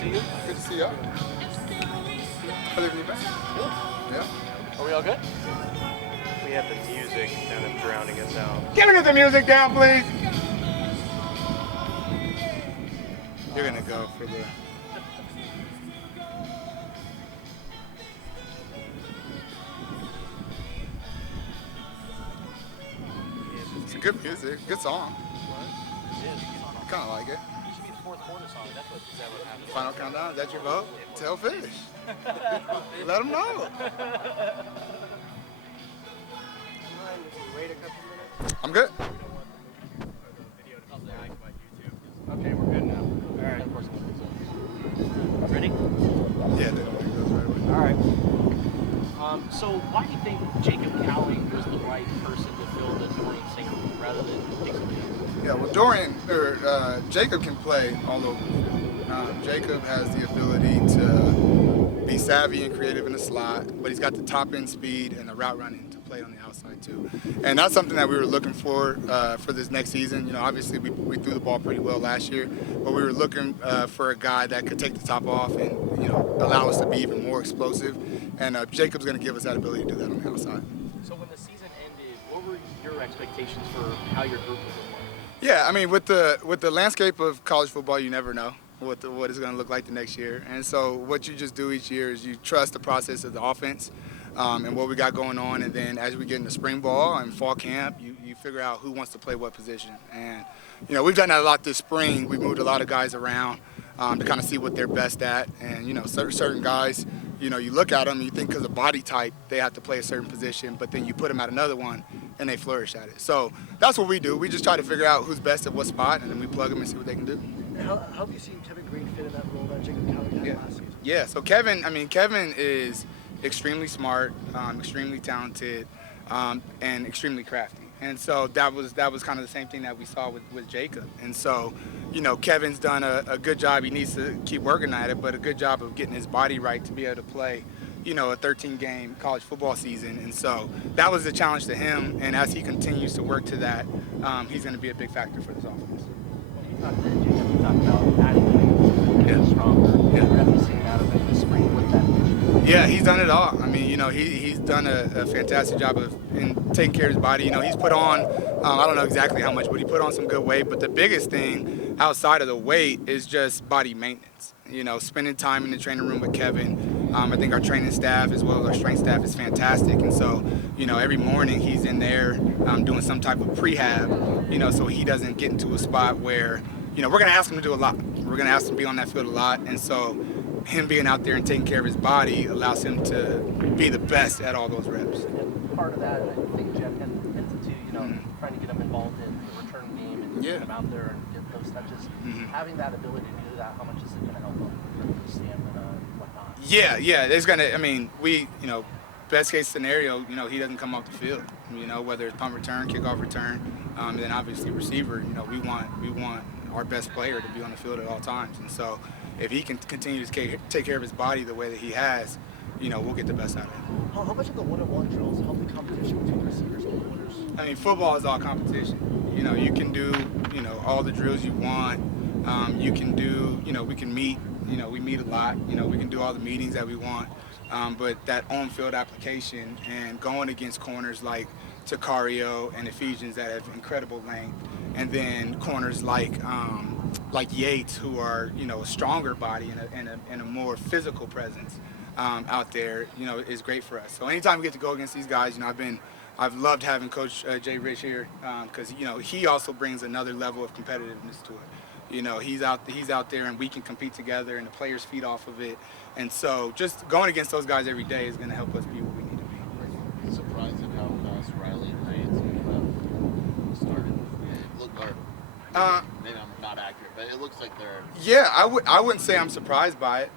see you. Good to see y'all. I live in New York. Yeah. Are we all good? We have the music kind of drowning us out. Give me the music down, please. You're gonna go for the. It's good music, good song. Kind of like it. It should be the fourth quarter song. Is that what happened? Final countdown. Is that your vote? Tell Fish. Let them know. I'm good. Okay, we're good now. All right. Of course. Ready? Yeah, that goes right away. All right. So why do you think Jacob Cowing was the right person to fill the Dorian Singer role rather than Dixon Jones? Yeah, well, Jacob can play all over. Jacob has the ability to be savvy and creative in the slot, but he's got the top end speed and the route running to play on the outside too. And that's something that we were looking for this next season. You know, obviously we threw the ball pretty well last year, but we were looking for a guy that could take the top off and allow us to be even more explosive. And Jacob's going to give us that ability to do that on the outside. So when the season ended, what were your expectations for how your group would look like? Yeah, I mean, with the landscape of college football, you never know what it's going to look like the next year. And so what you just do each year is you trust the process of the offense and what we got going on. And then as we get into spring ball and fall camp, you figure out who wants to play what position. And, we've done that a lot this spring. We've moved a lot of guys around to kind of see what they're best at. And, certain guys, you look at them, you think because of body type, they have to play a certain position, but then you put them at another one and they flourish at it. So that's what we do. We just try to figure out who's best at what spot, and then we plug them and see what they can do. How have you seen Kevin Green fit in that role that Jacob Cowing had last season? Yeah, so Kevin is extremely smart, extremely talented, and extremely crafty. And so that was kind of the same thing that we saw with Jacob. And so, Kevin's done a good job. He needs to keep working at it, but a good job of getting his body right to be able to play, a 13-game college football season. And so that was the challenge to him. And as he continues to work to that, he's going to be a big factor for this offense. You talked about adding stronger. Yeah. Referencing out of it this spring with that vision. Yeah, he's done it all. I mean, he's done a fantastic job in taking care of his body. He's put on, I don't know exactly how much, but he put on some good weight. But the biggest thing outside of the weight is just body maintenance. Spending time in the training room with Kevin. I think our training staff as well as our strength staff is fantastic. And so, every morning he's in there doing some type of prehab, so he doesn't get into a spot where, we're going to ask him to do a lot. We're going to ask him to be on that field a lot. And so him being out there and taking care of his body allows him to be the best at all those reps. And part of that, I think Jeff hinted to, trying to get him involved in the return game and get him out there and get those touches. Having that ability to do that, how much is it going to help him with stamina and whatnot? Yeah, there's going to, best case scenario, he doesn't come off the field, whether it's punt return, kickoff return, and then obviously receiver, we want our best player to be on the field at all times. And so if he can continue to take care of his body the way that he has, we'll get the best out of him. How much of the one-on-one drills help the competition between receivers and corners? I mean, football is all competition. You can do, all the drills you want. You can do, we can meet, we meet a lot. We can do all the meetings that we want. But that on-field application and going against corners like Takario and Ephesians that have incredible length, and then corners like Yates, who are a stronger body and a more physical presence out there, is great for us. So anytime we get to go against these guys, I've loved having Coach Jay Rich here because he also brings another level of competitiveness to it. He's out there and we can compete together and the players feed off of it. And so just going against those guys every day is going to help us be what we need to be. Surprised at how fast Riley and Hayes started. Maybe I'm not accurate, but it looks like they're. Yeah, I wouldn't say I'm surprised by it.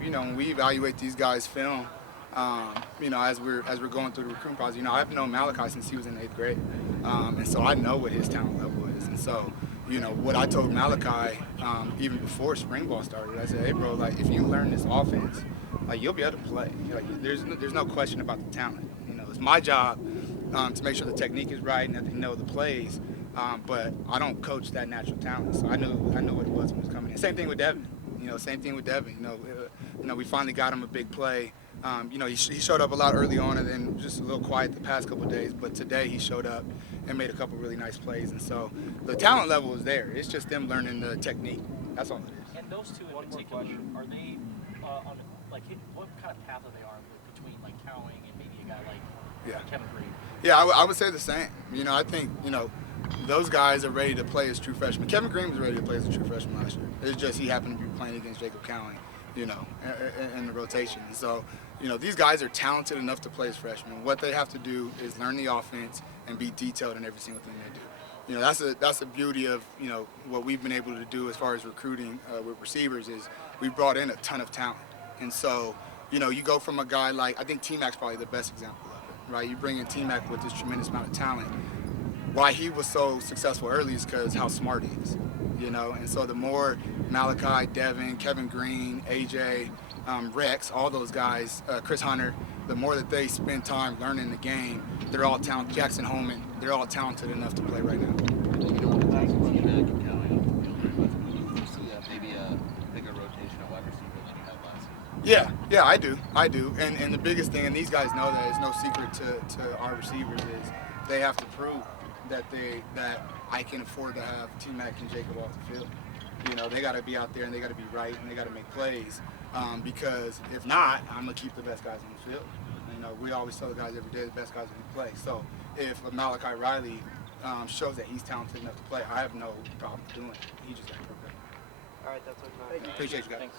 When we evaluate these guys' film, as we're going through the recruiting process, I've known Malachi since he was in 8th grade, and so I know what his talent level is. And so, what I told Malachi even before spring ball started, I said, hey, bro, if you learn this offense, you'll be able to play. There's no question about the talent. It's my job to make sure the technique is right and that they know the plays. But I don't coach that natural talent, so I knew what it was when it was coming in. Same thing with Devin. You know, same thing with Devin. We finally got him a big play. He showed up a lot early on and then just a little quiet the past couple of days. But today he showed up and made a couple really nice plays. And so the talent level is there. It's just them learning the technique. That's all it is. And those two in particular, are they on what kind of path are they on between like Cowing and maybe a guy like Kevin Green? Yeah, I would say the same. I think those guys are ready to play as true freshmen. Kevin Green was ready to play as a true freshman last year. It's just he happened to be playing against Jacob Cowing, in the rotation. And so, these guys are talented enough to play as freshmen. What they have to do is learn the offense and be detailed in every single thing they do. That's the beauty of what we've been able to do as far as recruiting with receivers is we brought in a ton of talent. And so, you go from a guy like, I think T-Mac's probably the best example of it, right? You bring in T-Mac with this tremendous amount of talent. Why he was so successful early is because how smart he is, And so the more Malachi, Devin, Kevin Green, AJ, Rex, all those guys, Chris Hunter, the more that they spend time learning the game, they're all talented. Jackson Holman, they're all talented enough to play right now. Maybe a bigger rotation of wide receiver than you had last season. Yeah, I do. And the biggest thing, and these guys know that, it's no secret to our receivers, is they have to prove that I can afford to have T-Mac and Jacob off the field. They got to be out there and they got to be right and they got to make plays because if not, I'm going to keep the best guys on the field. We always tell the guys every day the best guys will play. So if Malachi Riley shows that he's talented enough to play, I have no problem doing it. He just got to prove it. All right, that's our time. Appreciate you guys. Thanks.